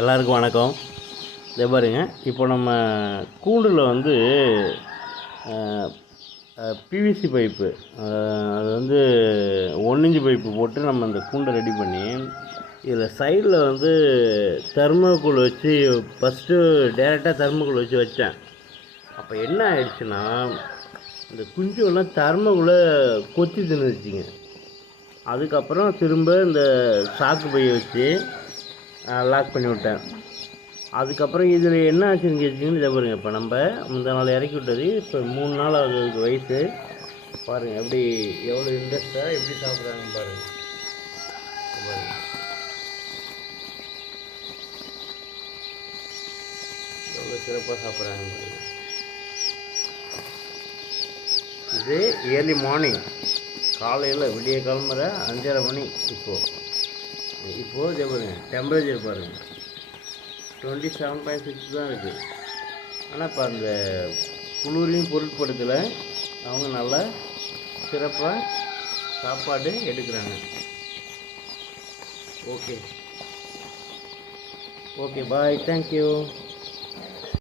எல்லாருக்கும் வணக்கம். இதை பாருங்க, இப்போ நம்ம கூண்டில் வந்து பிவிசி பைப்பு, அது வந்து 1 இன்ச் பைப்பு போட்டு நம்ம இந்த கூண்டை ரெடி பண்ணி இதில் சைடில் வந்து தெர்மோகோல் வச்சு ஃபஸ்ட்டு டேரெக்டாக தெர்மோகோல் வச்சேன். அப்போ என்ன ஆயிடுச்சுன்னா, இந்த குஞ்சுலாம் தெர்மோகோலை கொத்தி தின்னுச்சுங்க. அதுக்கப்புறம் திரும்ப இந்த சாக்கு பையை வச்சு லாக் பண்ணி விட்டேன். அதுக்கப்புறம் இதில் என்ன ஆச்சுன்னு கேட்டிங்கன்னு இதை பாருங்கள். இப்போ நம்ம முந்தா நாள் இறக்கி விட்டது, இப்போ 3 நாள் ஆகுது வயசு. பாருங்கள் எப்படி எவ்வளோ இன்ட்ரெஸ்ட்டாக எப்படி சாப்பிட்றாங்க பாருங்கள். எவ்வளோ சிறப்பாக சாப்பிட்றாங்க பாருங்கள். இது ஏர்லி மார்னிங், காலையில் விடிய கிளம்புற 5:30 மணி. இப்போது இதே பாருங்கள், டெம்பரேச்சர் பாருங்கள் 27.6 தான் இருக்குது. ஆனால் இப்போ அந்த குளிரையும் பொருட்படுத்தலை, அவங்க நல்லா சிறப்பாக சாப்பாடு எடுக்கிறாங்க. Okay bye, thank you.